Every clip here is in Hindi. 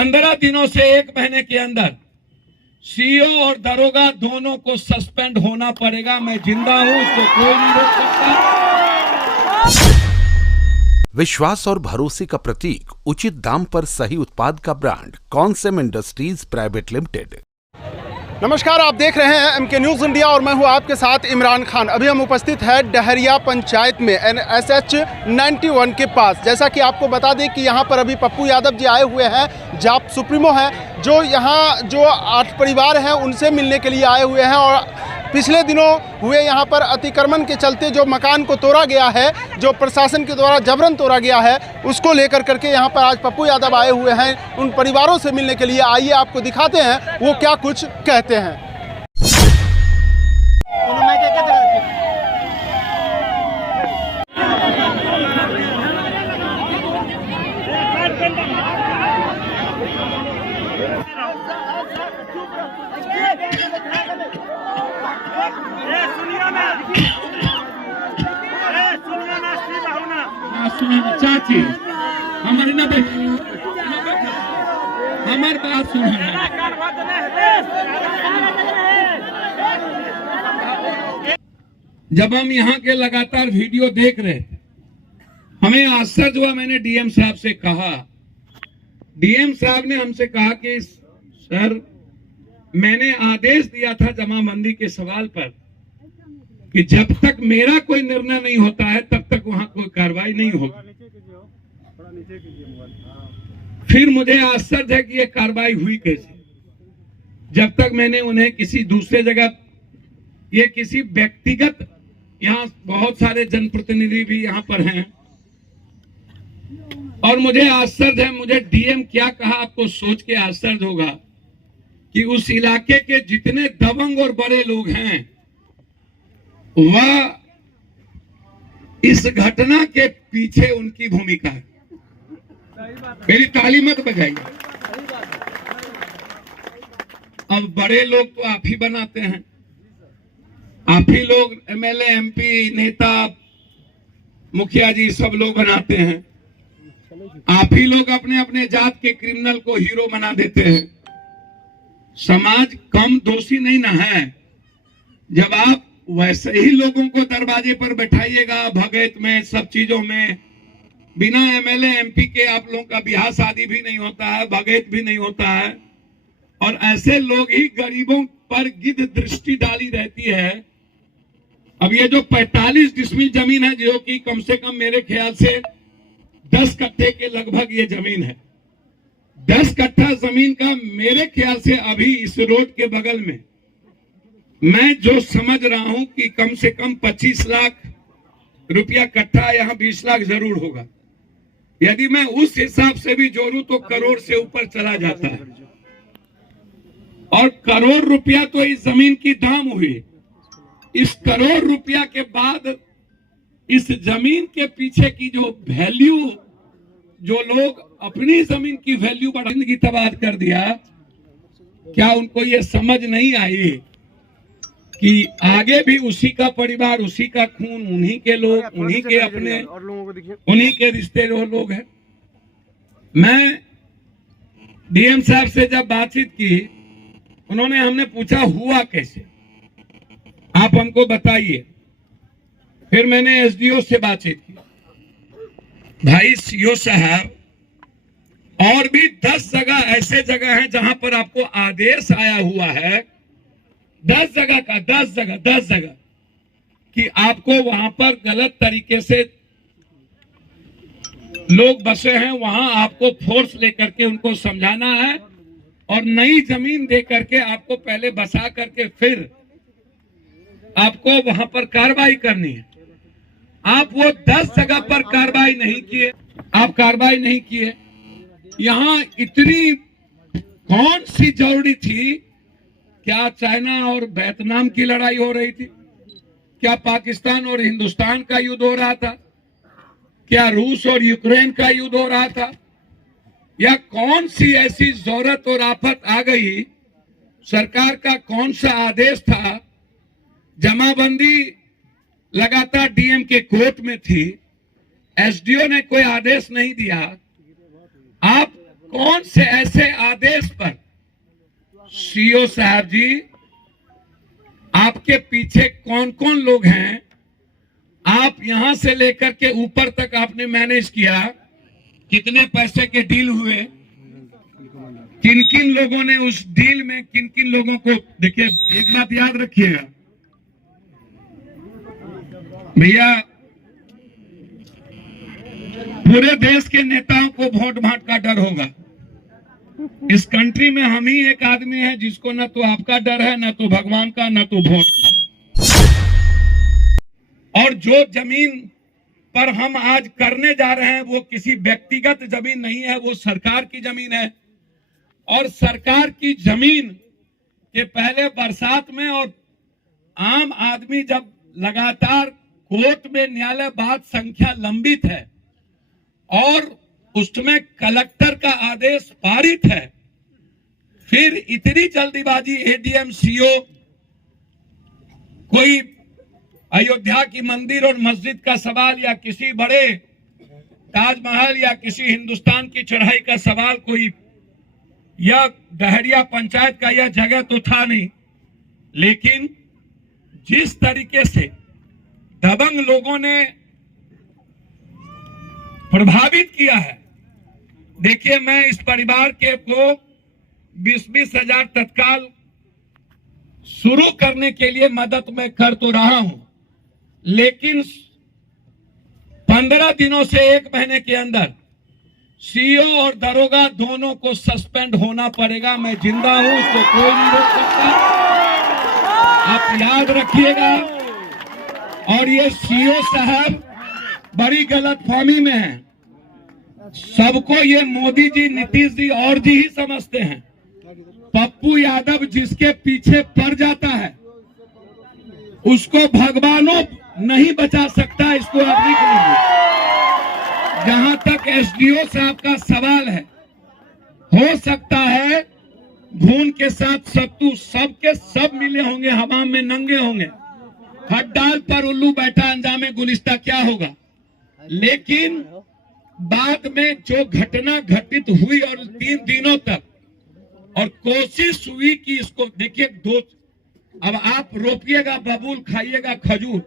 15 दिनों से 1 महीने के अंदर सीईओ और दरोगा दोनों को सस्पेंड होना पड़ेगा। मैं जिंदा हूं, उसको कोई नहीं रोक सकता। विश्वास और भरोसे का प्रतीक, उचित दाम पर सही उत्पाद का ब्रांड कॉन्सेम इंडस्ट्रीज प्राइवेट लिमिटेड। नमस्कार, आप देख रहे हैं एमके न्यूज़ इंडिया और मैं हूं आपके साथ इमरान खान। अभी हम उपस्थित हैं डहरिया पंचायत में NSH 91 के पास। जैसा कि आपको बता दें कि यहां पर अभी पप्पू यादव जी आए हुए हैं, जाप सुप्रीमो हैं, जो यहां जो 8 परिवार हैं उनसे मिलने के लिए आए हुए हैं। और पिछले दिनों हुए यहाँ पर अतिक्रमण के चलते जो मकान को तोड़ा गया है, जो प्रशासन के द्वारा जबरन तोड़ा गया है, उसको लेकर करके यहाँ पर आज पप्पू यादव आए हुए हैं उन परिवारों से मिलने के लिए। आइए आपको दिखाते हैं वो क्या कुछ कहते हैं। चाची हमारी ना हमारी बात सुनो। जब हम यहाँ के लगातार वीडियो देख रहे थे, हमें आश्चर्य हुआ। मैंने डीएम साहब से कहा, डीएम साहब ने हमसे कहा कि सर, मैंने आदेश दिया था जमाबंदी के सवाल पर कि जब तक मेरा कोई निर्णय नहीं होता है तब तक वहां कोई कार्रवाई नहीं होगी। फिर मुझे आश्चर्य है कि ये कार्रवाई हुई कैसे, जब तक मैंने उन्हें किसी दूसरे जगह, ये किसी व्यक्तिगत, यहाँ बहुत सारे जनप्रतिनिधि भी यहाँ पर हैं, और मुझे आश्चर्य है, मुझे डीएम क्या कहा आपको सोच के आश्चर्य होगा कि उस इलाके के जितने दबंग और बड़े लोग हैं वह इस घटना के पीछे उनकी भूमिका है। मेरी ताली मत बजाइए। अब बड़े लोग तो आप ही बनाते हैं, आप ही लोग एमएलए, एमपी, नेता, मुखिया जी सब लोग बनाते हैं। आप ही लोग अपने अपने जात के क्रिमिनल को हीरो बना देते हैं। समाज कम दोषी नहीं ना है। जब आप वैसे ही लोगों को दरवाजे पर बैठाइएगा, भगत में, सब चीजों में, बिना एमएलए एमपी के आप लोगों का ब्याह शादी भी नहीं होता है, भगत भी नहीं होता है, और ऐसे लोग ही गरीबों पर गिद्ध दृष्टि डाली रहती है। अब ये जो 45 डिसमिल जमीन है, जो कि कम से कम मेरे ख्याल से 10 कट्ठे के लगभग ये जमीन है, 10 कट्ठा जमीन का मेरे ख्याल से अभी इस रोड के बगल में मैं जो समझ रहा हूं कि कम से कम 25 लाख रुपया कट्ठा, यहां 20 लाख जरूर होगा। यदि मैं उस हिसाब से भी जोड़ूं तो करोड़ से ऊपर चला जाता है। और करोड़ रुपया तो इस जमीन की दाम हुई। इस करोड़ रुपया के बाद इस जमीन के पीछे की जो वैल्यू, जो लोग अपनी जमीन की वैल्यू बढ़ा, जिंदगी तबाह कर दिया, क्या उनको ये समझ नहीं आई कि आगे भी उसी का परिवार, उसी का खून, उन्हीं के लोग, उन्हीं के अपने, उन्हीं के रिश्ते लोग हैं। मैं डीएम साहब से जब बातचीत की, हमने पूछा हुआ कैसे, आप हमको बताइए। फिर मैंने एसडीओ से बातचीत की, भाई सीओ साहब, और भी 10 जगह ऐसे जगह हैं जहां पर आपको आदेश आया हुआ है, 10 जगह का, 10 जगह कि आपको वहां पर गलत तरीके से लोग बसे हैं, वहां आपको फोर्स लेकर के उनको समझाना है और नई जमीन दे करके आपको पहले बसा करके फिर आपको वहां पर कार्रवाई करनी है। आप वो 10 जगह पर कार्रवाई नहीं किए, आप कार्रवाई नहीं किए। यहां इतनी कौन सी जरूरी थी? क्या चाइना और वियतनाम की लड़ाई हो रही थी? क्या पाकिस्तान और हिंदुस्तान का युद्ध हो रहा था? क्या रूस और यूक्रेन का युद्ध हो रहा था? या कौन सी ऐसी जरूरत और आफत आ गई? सरकार का कौन सा आदेश था? जमाबंदी लगातार डीएम के कोर्ट में थी, एसडीओ ने कोई आदेश नहीं दिया। आप कौन से ऐसे आदेश पर सीओ साहब जी, आपके पीछे कौन कौन लोग हैं, आप यहां से लेकर के ऊपर तक आपने मैनेज किया, कितने पैसे के डील हुए, किन किन लोगों ने उस डील में किन किन लोगों को, देखिए एक बात याद रखिएगा भैया, पूरे देश के नेताओं को वोट भाट का डर होगा। इस कंट्री में हम ही एक आदमी है जिसको न तो आपका डर है, न तो भगवान का, न तो वोट का। और जो जमीन पर हम आज करने जा रहे हैं वो किसी व्यक्तिगत जमीन नहीं है, वो सरकार की जमीन है। और सरकार की जमीन के पहले बरसात में और आम आदमी जब लगातार कोर्ट में न्यायालय बात संख्या लंबित है और उसमें कलेक्टर का आदेश पारित है, फिर इतनी जल्दीबाजी एडीएम सीओ कोई अयोध्या की मंदिर और मस्जिद का सवाल या किसी बड़े ताजमहल या किसी हिंदुस्तान की चढ़ाई का सवाल, कोई यह डहरिया पंचायत का यह जगह तो था नहीं, लेकिन जिस तरीके से दबंग लोगों ने प्रभावित किया है, देखिए मैं इस परिवार के को 20-20 हजार तत्काल शुरू करने के लिए मदद मैं कर तो रहा हूं, लेकिन 15 दिनों से 1 महीने के अंदर सीओ और दरोगा दोनों को सस्पेंड होना पड़ेगा। मैं जिंदा हूं, उसको कोई नहीं रोक सकता, आप याद रखिएगा। और ये सीओ साहब बड़ी गलतफहमी में है, सबको ये मोदी जी, नीतीश जी और जी ही समझते हैं। पप्पू यादव जिसके पीछे पड़ जाता है उसको भगवानों नहीं बचा सकता, इसको आप लिख लीजिए। जहां तक एसडीओ साहब का सवाल है, हो सकता है घून के साथ सत्तू, सबके सब मिले होंगे, हवा में नंगे होंगे, हट डाल पर उल्लू बैठा, अंजामे गुलिस्ता क्या होगा। लेकिन बाद में जो घटना घटित हुई और 3 दिनों तक और कोशिश हुई कि इसको, देखिए अब आप रोपिएगा बबूल, खाइएगा खजूर।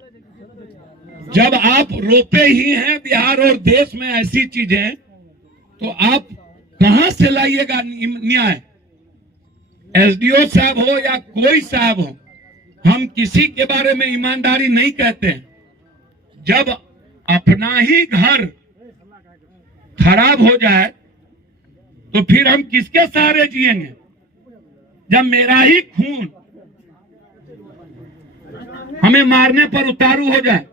जब आप रोपे ही हैं बिहार और देश में ऐसी चीजें, तो आप कहां से लाइएगा न्याय। एसडीओ साहब हो या कोई साहब हो, हम किसी के बारे में ईमानदारी नहीं कहते हैं। जब अपना ही घर खराब हो जाए तो फिर हम किसके सहारे जिएंगे। जब मेरा ही खून हमें मारने पर उतारू हो जाए,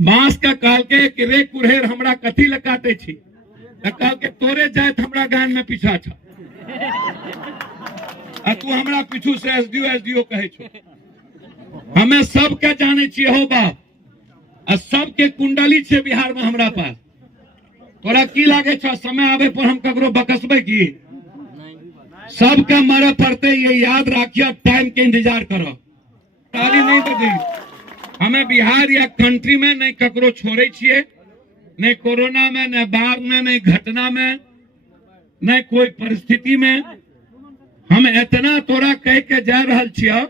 बांस का काल के कि रे कुरहेर हमरा कथी लगाते छी, कल के तोरे जाए हमरा गान में पीछा था, तू हमरा पीछू से एसडीओ कहे छो। हमें सबके जाने चाहिए हो बाप, सबके कुंडली छे बिहार में हमरा पास। तोरा की लागे छो समय आवे पर हम ककरो बकसबे की, सबके मरे पड़ते, ये याद रखिए, टाइम के इंतजार करो, ताली नहीं बजे। हमें बिहार या कंट्री में नहीं ककरो छोड़े छिए, नहीं कोरोना में, नहीं बाढ़ में, नहीं घटना में, नहीं कोई परिस्थिति में। हम इतना तोरा कह के जा रहा छिए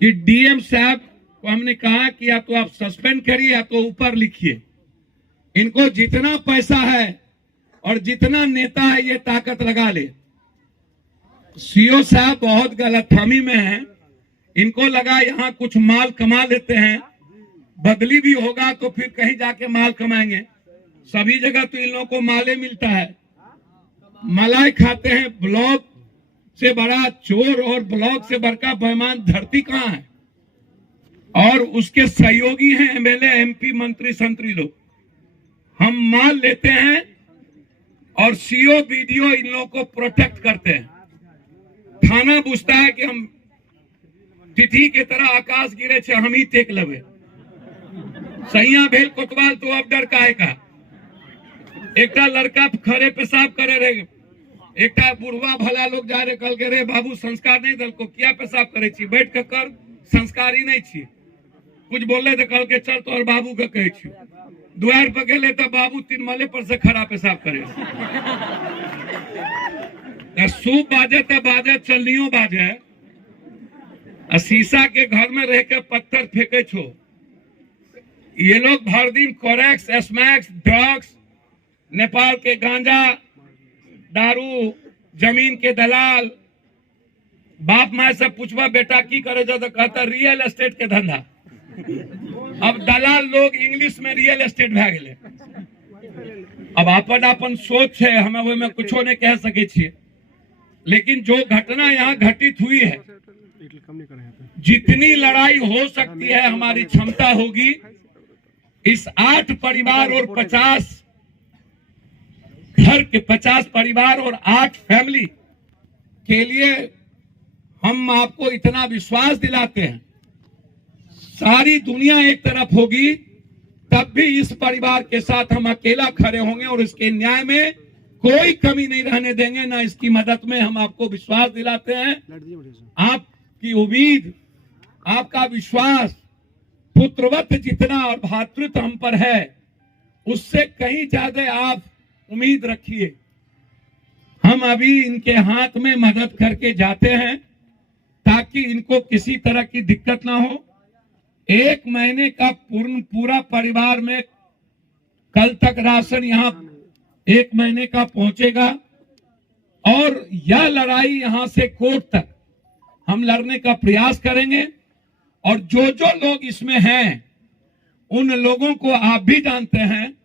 कि डीएम साहब को हमने कहा कि या तो आप सस्पेंड करिए या तो ऊपर लिखिए। इनको जितना पैसा है और जितना नेता है ये ताकत लगा ले। सीओ साहब बहुत गलतफहमी में हैं, इनको लगा यहाँ कुछ माल कमा लेते हैं, बदली भी होगा तो फिर कहीं जाके माल कमाएंगे। सभी जगह तो इन लोगों को माले मिलता है, मलाई खाते हैं। ब्लॉक से बड़ा चोर और ब्लॉक से बड़का बेईमान धरती कहाँ है। और उसके सहयोगी हैं एमएलए, एमपी, मंत्री, संतरी लोग। हम माल लेते हैं और सीओ बीडीओ इन लोगों को प्रोटेक्ट करते हैं। थाना पूछता है कि हम तिथि के तरह आकाश गिरे छे, हम ही टेक लेवे। सैया भेल कोतवाल तो अब डर काहे का। एकटा लड़का खरे पेशाब करे रहे, एकटा बुढ़वा भला लोग जा रहे, कल के रे बाबू संस्कार नहीं दल को, किया पेशाब करे छी, बैठ के कर, संस्कारी नहीं छी। कुछ बोले तो कल के चल तो और बाबू के कहे छी। द्वार पर गेले तो बाबू 3 माले पर से खड़ा पेशाब करे। सूप बाजे तो बाजे, चलनियो बाजे। शीशा के घर में रह के पत्थर फेंके छो। ये लोग भर दिन कोरेक्स, स्मैक्स, ड्रग्स, नेपाल के गांजा, दारू, जमीन के दलाल। बाप माँ से पूछवा बेटा की करे जो, तो कहता रियल एस्टेट के धंधा। अब दलाल लोग इंग्लिश में रियल एस्टेट भे गए। अब अपन सोच है, हमें वो में कुछो नहीं कह सके छिए। लेकिन जो घटना यहाँ घटित हुई है, जितनी लड़ाई हो सकती है हमारी क्षमता होगी, इस 8 परिवार और 50 घर के 50 परिवार और 8 फैमिली के लिए हम आपको इतना विश्वास दिलाते हैं। सारी दुनिया एक तरफ होगी, तब भी इस परिवार के साथ हम अकेला खड़े होंगे और इसके न्याय में कोई कमी नहीं रहने देंगे, ना इसकी मदद में। हम आपको विश्वास दिलाते हैं। आपकी उम्मीद, आपका विश्वास पुत्रवत जितना और भातृत्व हम पर है, उससे कहीं ज्यादा आप उम्मीद रखिए। हम अभी इनके हाथ में मदद करके जाते हैं ताकि इनको किसी तरह की दिक्कत ना हो। 1 महीने का पूरा परिवार में कल तक राशन यहाँ 1 महीने का पहुंचेगा। और यह लड़ाई यहां से कोर्ट तक हम लड़ने का प्रयास करेंगे। और जो लोग इसमें हैं, उन लोगों को आप भी जानते हैं।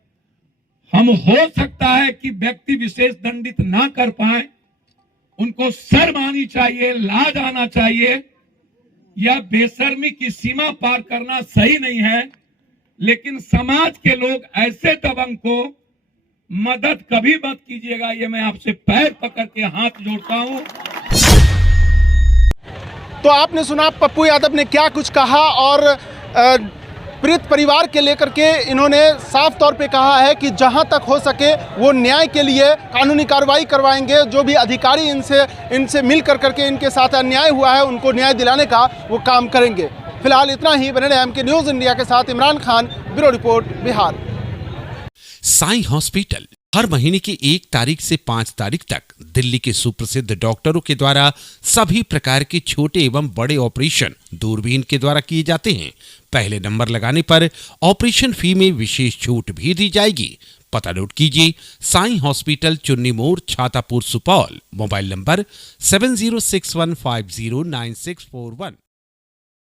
हम हो सकता है कि व्यक्ति विशेष दंडित ना कर पाए, उनको शर्म आनी चाहिए, लाज आना चाहिए। यह बेशर्मी की सीमा पार करना सही नहीं है। लेकिन समाज के लोग ऐसे दबंग को मदद कभी मत कीजिएगा, ये मैं आपसे पैर पकड़ के हाथ जोड़ता हूं। तो आपने सुना पप्पू यादव ने क्या कुछ कहा, और पीड़ित परिवार के लेकर के इन्होंने साफ तौर पे कहा है कि जहां तक हो सके वो न्याय के लिए कानूनी कार्रवाई करवाएंगे। जो भी अधिकारी इनसे मिल करके इनके साथ अन्याय हुआ है, उनको न्याय दिलाने का वो काम करेंगे। फिलहाल इतना ही। बने रहे MK न्यूज़ इंडिया के साथ Imran Khan, bureau report, Bihar. Sai hospital हर महीने की 1 तारीख से 5 तारीख तक दिल्ली के सुप्रसिद्ध डॉक्टरों के द्वारा सभी प्रकार के छोटे एवं बड़े ऑपरेशन दूरबीन के द्वारा किए जाते हैं। पहले नंबर लगाने पर ऑपरेशन फी में विशेष छूट भी दी जाएगी। पता नोट कीजिए, साईं हॉस्पिटल, चुन्नी मोड़, छातापुर, सुपौल। Mobile number 7061509641।